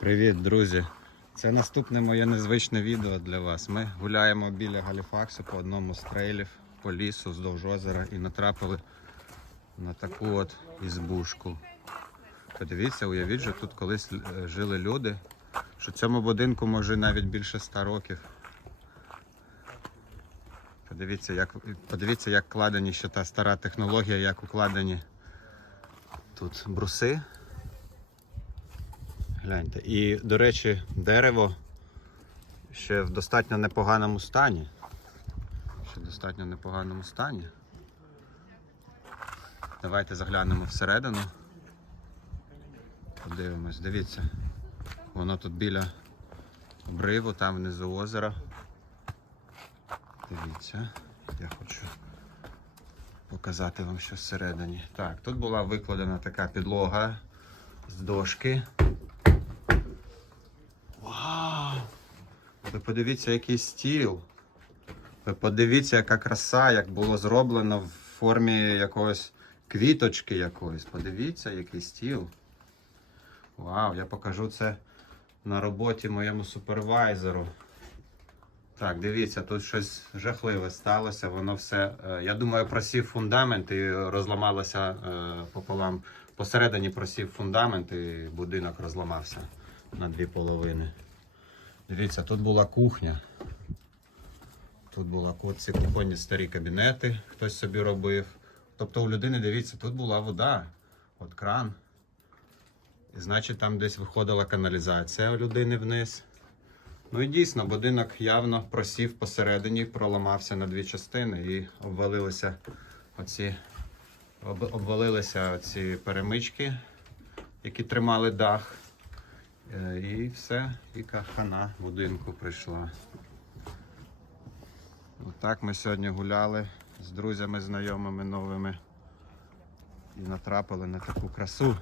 Привіт, друзі! Це наступне моє незвичне відео для вас. Ми гуляємо біля Галіфаксу по одному з трейлів по лісу вздовж озера і натрапили на таку от ізбушку. Подивіться, уявіть, що тут колись е, жили люди, що цьому будинку може навіть більше 100 років. Подивіться, як, подивіться, як кладені ще та стара технологія, як укладені тут бруси. Гляньте. І, до речі, дерево ще в достатньо непоганому стані. Ще в достатньо непоганому стані. Давайте заглянемо всередину. Подивимось, дивіться. Воно тут біля обриву, там внизу озера. Дивіться, я хочу показати вам, що всередині. Так, тут була викладена така підлога з дошки. Ви подивіться, який стіл. Ви подивіться, яка краса, як було зроблено в формі якогось квіточки якоїсь. Подивіться, який стіл. Вау, я покажу це на роботі моєму супервайзеру. Так, дивіться, тут щось жахливе сталося. Воно все. е, Я думаю, просів фундамент і розламалося е, пополам. Посередині просів фундамент і будинок розламався на дві половини. Дивіться, тут була кухня. Тут була ці кухонні старі кабінети, хтось собі робив. Тобто у людини, дивіться, тут була вода, от кран. І значить там десь виходила каналізація у людини вниз. Ну і дійсно, будинок явно просів посередині, проламався на дві частини і обвалилися оці, об, обвалилися оці перемички, які тримали дах. Е, І все, і хана будинку прийшла. Отак ми сьогодні гуляли з друзями, знайомими новими і натрапили на таку красу.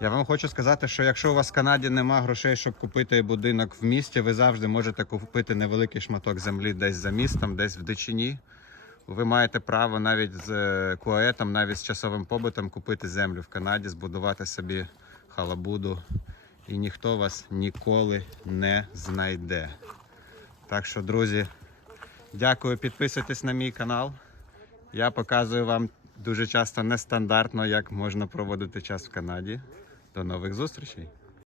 Я вам хочу сказати, що якщо у вас в Канаді нема грошей, щоб купити будинок в місті, ви завжди можете купити невеликий шматок землі десь за містом, десь в дичині. Ви маєте право навіть з е, куаетом, навіть з часовим побутом купити землю в Канаді, збудувати собі халабуду, і ніхто вас ніколи не знайде. Так що, друзі, дякую, підписуйтесь на мій канал. Я показую вам дуже часто нестандартно, як можна проводити час в Канаді. До нових зустрічей!